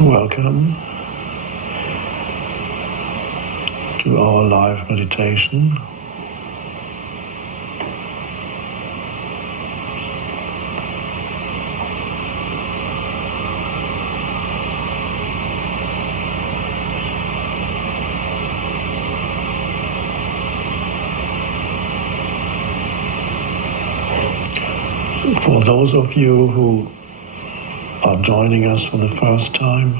Welcome to our live meditation. For those of you who are joining us for the first time,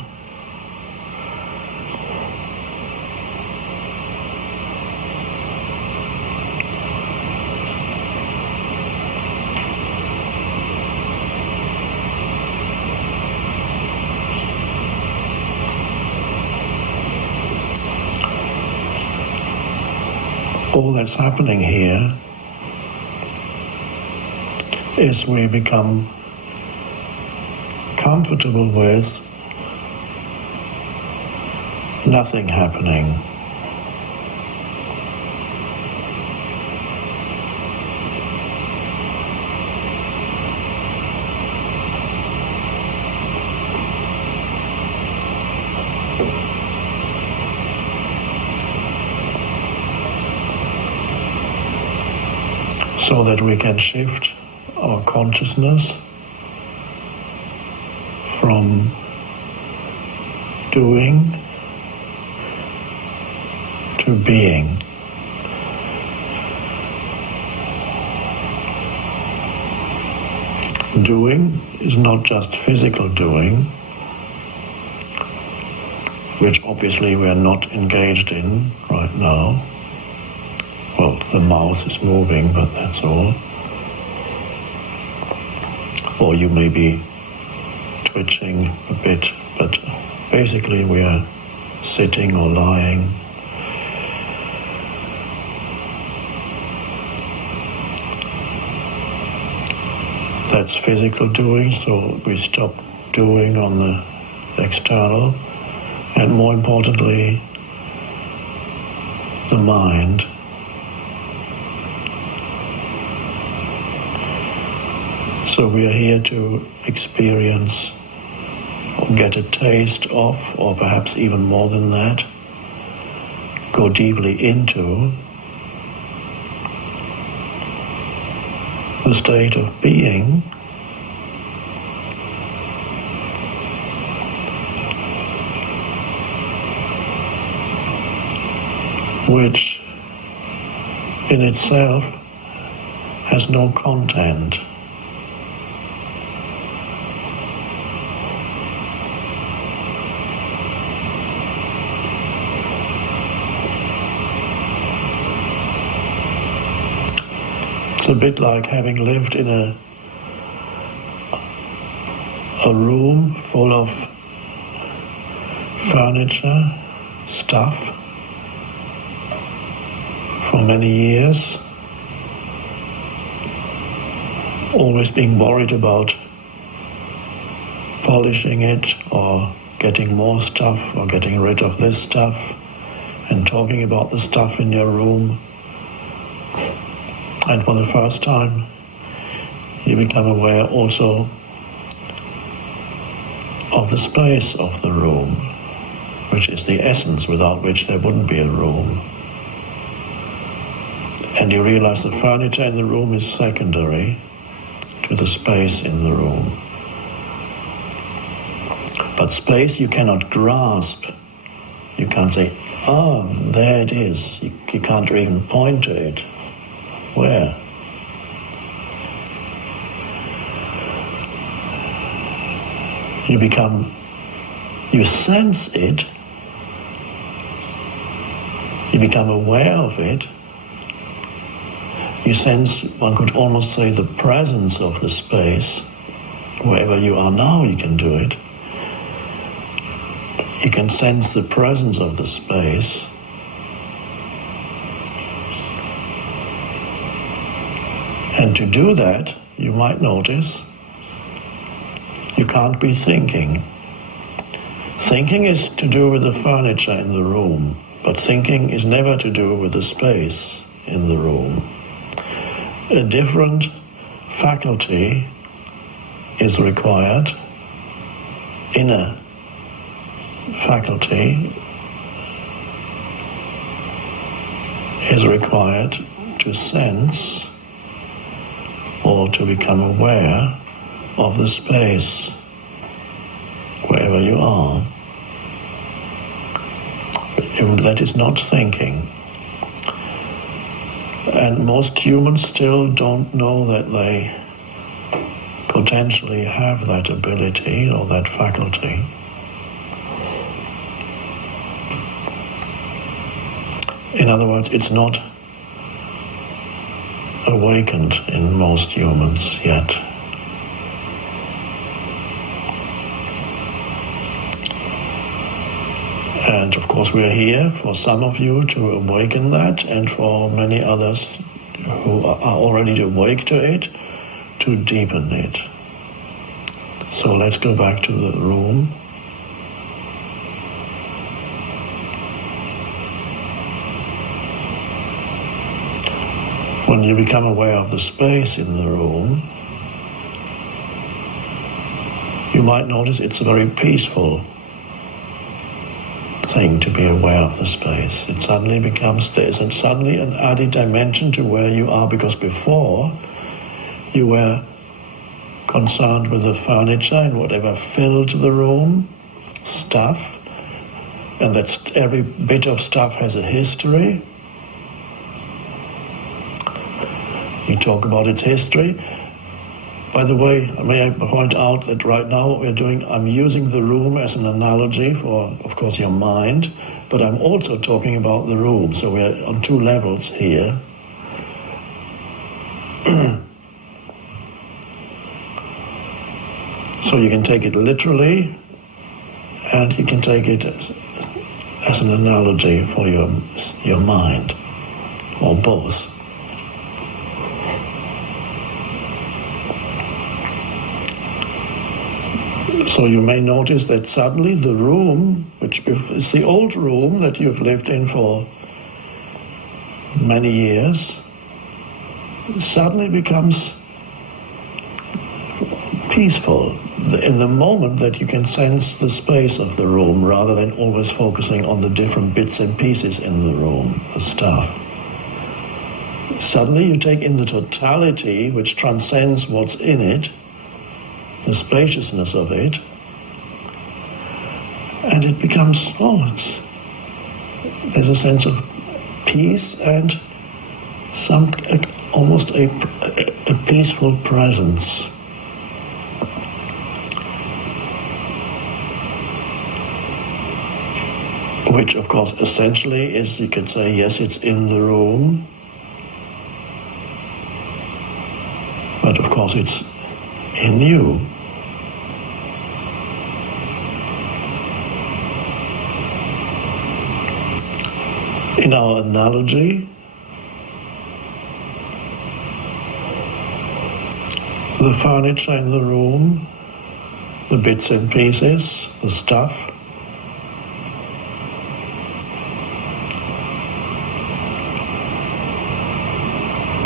all that's happening here is we become comfortable with nothing happening. So that we can shift our consciousness from doing to being. Doing is not just physical doing, which obviously we are not engaged in right now. Well, the mouth is moving, but that's all. Or you may be twitching a bit, but basically we are sitting or lying. That's physical doing, so we stop doing on the external, and more importantly, the mind. So we are here to experience or get a taste of, or perhaps even more than that, go deeply into the state of being which in itself has no content. It's a bit like having lived in a room full of furniture, stuff, for many years, always being worried about polishing it or getting more stuff or getting rid of this stuff and talking about the stuff in your room. And for the first time, you become aware also of the space of the room, which is the essence without which there wouldn't be a room. And you realize the furniture in the room is secondary to the space in the room. But space you cannot grasp. You can't say, oh, there it is. You can't even point to it. Where? You sense it, you become aware of it, you sense, one could almost say, the presence of the space. Wherever you are now, you can do it. You can sense the presence of the space. And to do that, you might notice, you can't be thinking. Thinking is to do with the furniture in the room, but thinking is never to do with the space in the room. A different faculty is required, inner faculty is required to sense or to become aware of the space wherever you are. That is not thinking. And most humans still don't know that they potentially have that ability or that faculty. In other words, it's not awakened in most humans yet. And of course we are here for some of you to awaken that, and for many others who are already awake to it, to deepen it. So let's go back to the room. When you become aware of the space in the room, you might notice it's a very peaceful thing to be aware of the space. It suddenly becomes, there is suddenly an added dimension to where you are, because before you were concerned with the furniture and whatever filled the room, stuff, and that every bit of stuff has a history. You talk about its history. By the way, may I point out that right now what we're doing, I'm using the room as an analogy for, of course, your mind, but I'm also talking about the room, so we're on two levels here. So you can take it literally, and you can take it as an analogy for your mind, or both. So you may notice that suddenly the room, which is the old room that you've lived in for many years, suddenly becomes peaceful in the moment that you can sense the space of the room, rather than always focusing on the different bits and pieces in the room, the stuff. Suddenly you take in the totality which transcends what's in it, the spaciousness of it, and it becomes, there's a sense of peace and almost a peaceful presence. Which, of course, essentially is, you could say, yes, it's in the room, but of course it's in you. In our analogy, the furniture in the room, the bits and pieces, the stuff,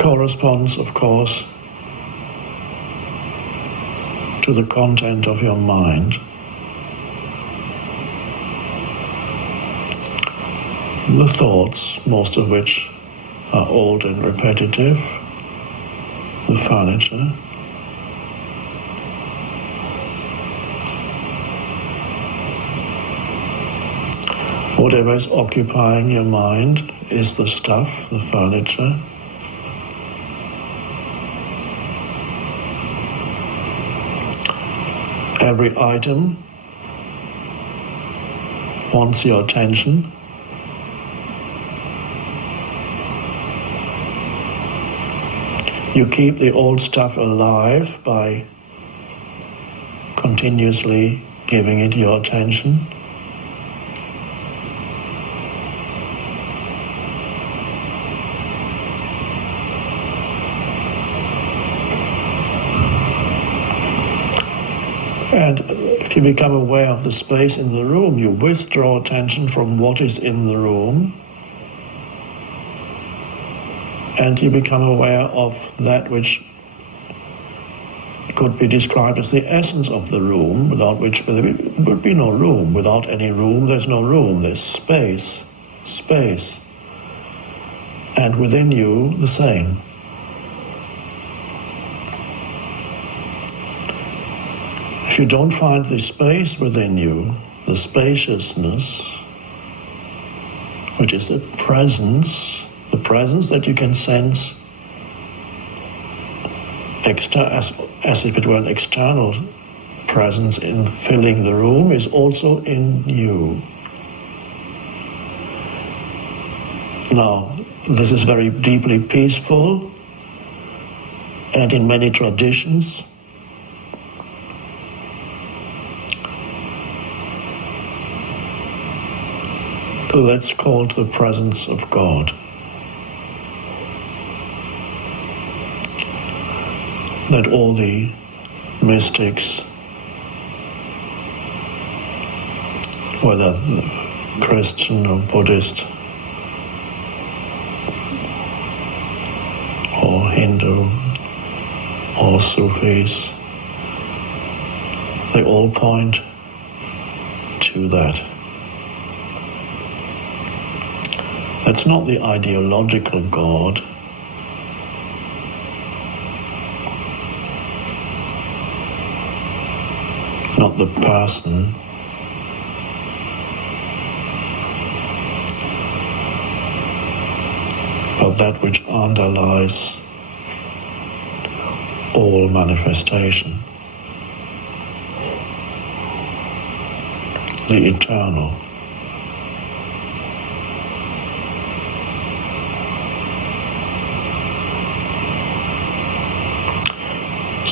corresponds, of course, to the content of your mind. The thoughts, most of which are old and repetitive, the furniture, whatever is occupying your mind is the stuff, the furniture. Every item wants your attention. You keep the old stuff alive by continuously giving it your attention. And if you become aware of the space in the room, you withdraw attention from what is in the room, and you become aware of that which could be described as the essence of the room, without which there would be no room. Without any room, there's no room. There's space. Space. And within you, the same. If you don't find the space within you, the spaciousness, which is the presence that you can sense as if it were an external presence in filling the room, is also in you. Now, this is very deeply peaceful, and in many traditions, that's called the presence of God. That all the mystics, whether Christian or Buddhist or Hindu or Sufis, they all point to that. That's not the ideological God. Not the person. But that which underlies all manifestation. The eternal.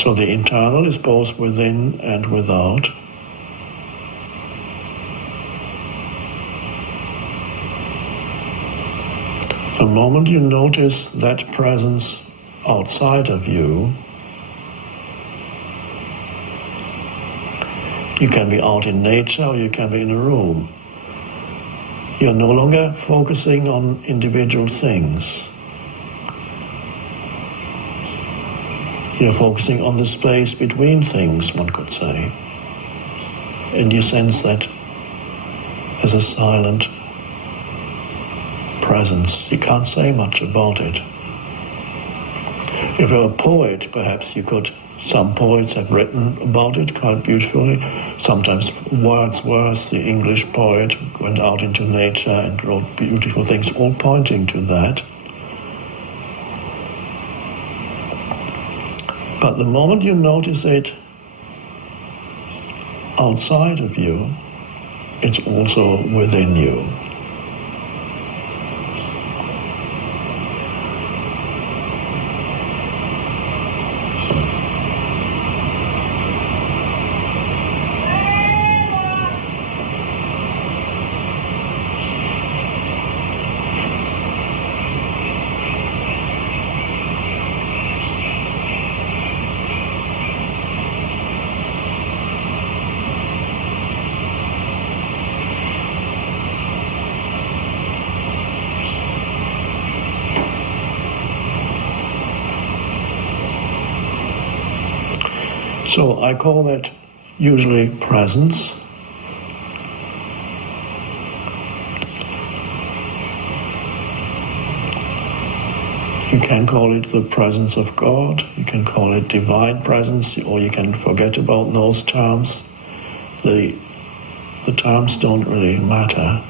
So the internal is both within and without. The moment you notice that presence outside of you, you can be out in nature or you can be in a room. You're no longer focusing on individual things. You're focusing on the space between things, one could say. And you sense that as a silent presence. You can't say much about it. If you're a poet, perhaps you could. Some poets have written about it quite beautifully. Sometimes Wordsworth, the English poet, went out into nature and wrote beautiful things, all pointing to that. But the moment you notice it outside of you, it's also within you. So I call that usually presence. You can call it the presence of God, you can call it divine presence, or you can forget about those terms. The terms don't really matter.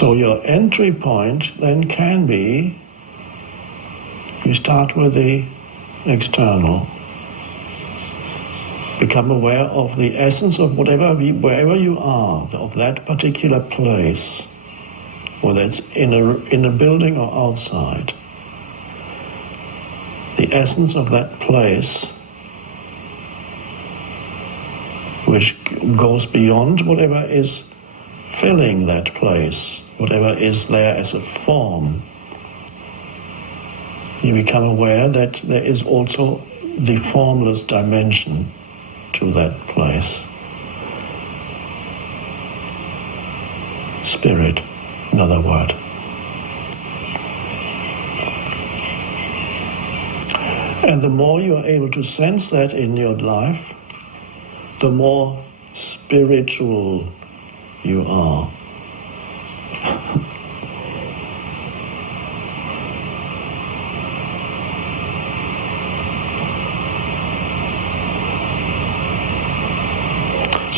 So your entry point then can be, you start with the external. Become aware of the essence of wherever you are, of that particular place, whether it's in a building or outside. The essence of that place, which goes beyond whatever is filling that place, whatever is there as a form. you become aware that there is also the formless dimension to that place. Spirit, another word. And the more you are able to sense that in your life, the more spiritual you are.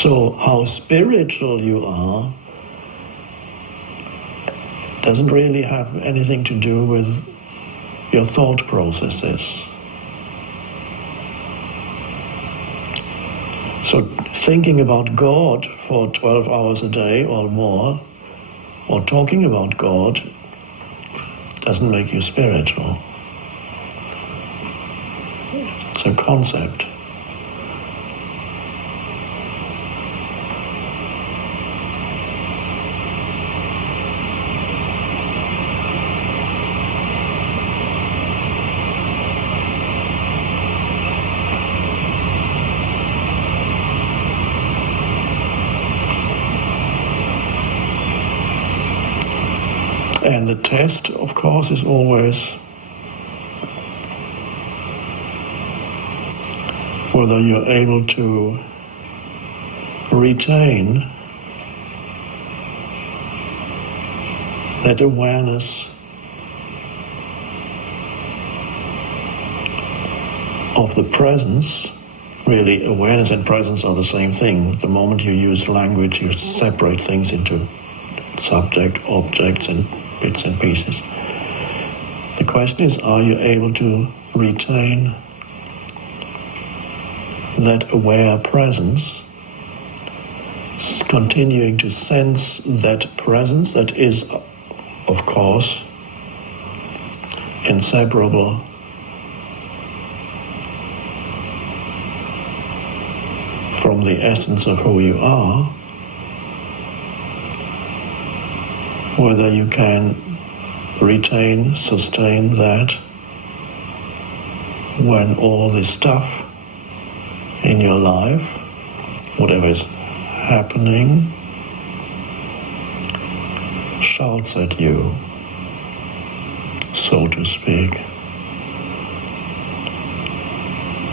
So how spiritual you are doesn't really have anything to do with your thought processes. So thinking about God for 12 hours a day or more, or talking about God, doesn't make you spiritual. It's a concept. And the test, of course, is always whether you're able to retain that awareness of the presence. Really, awareness and presence are the same thing. The moment you use language, you separate things into subject, objects, and bits and pieces. The question is, are you able to retain that aware presence, continuing to sense that presence that is, of course, inseparable from the essence of who you are, whether you can retain, sustain that when all this stuff in your life, whatever is happening, shouts at you, so to speak.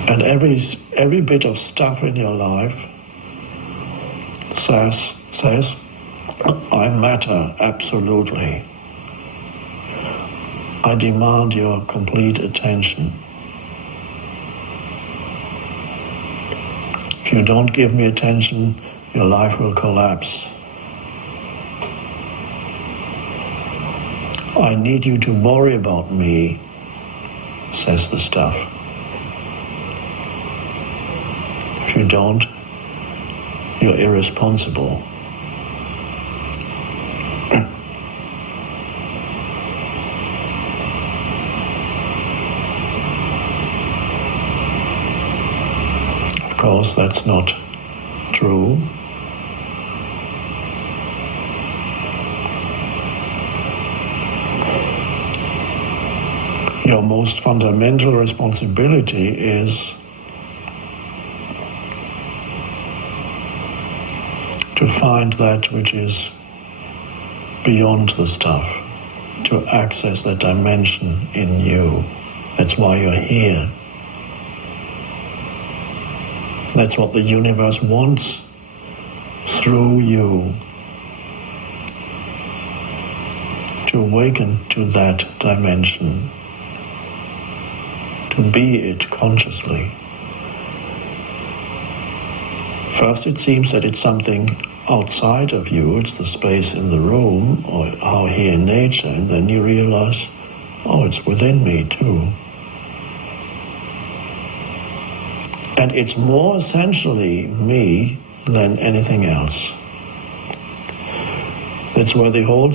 And every bit of stuff in your life says, I matter, absolutely. I demand your complete attention. If you don't give me attention, your life will collapse. I need you to worry about me, says the stuff. If you don't, you're irresponsible. Of course, that's not true. Your most fundamental responsibility is to find that which is beyond the stuff, to access that dimension in you. That's why you're here. That's what the universe wants through you, to awaken to that dimension, to be it consciously. First it seems that it's something outside of you, it's the space in the room, or out here in nature, and then you realize, oh, it's within me too. And it's more essentially me than anything else. That's where the whole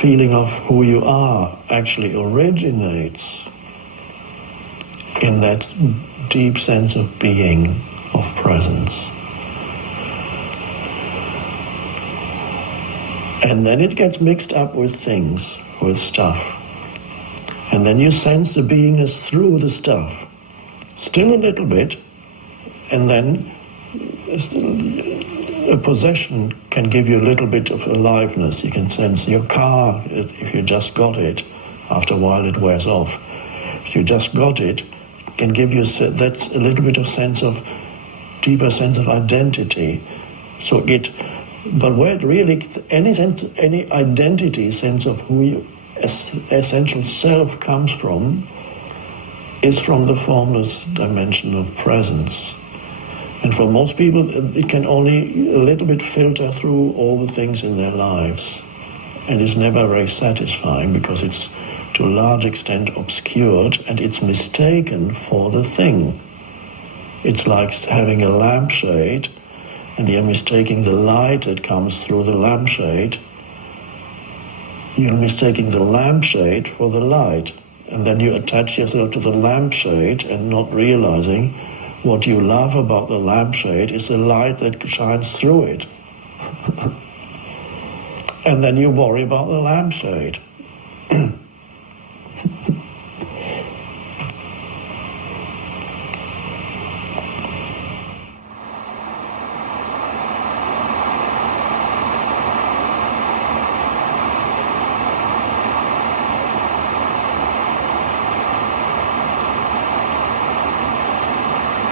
feeling of who you are actually originates, in that deep sense of being, of presence. And then it gets mixed up with things, with stuff. And then you sense the beingness through the stuff. Still a little bit, and then a possession can give you a little bit of aliveness. You can sense your car, if you just got it, after a while it wears off. If you just got it, can give you that's a little bit of deeper sense of identity. But where it really, any identity sense of who your essential self comes from is from the formless dimension of presence. And for most people, it can only a little bit filter through all the things in their lives. And it's never very satisfying because it's to a large extent obscured and it's mistaken for the thing. It's like having a lampshade and you're mistaking the light that comes through the lampshade. You're mistaking the lampshade for the light. And then you attach yourself to the lampshade and not realizing what you love about the lampshade is the light that shines through it. And then you worry about the lampshade.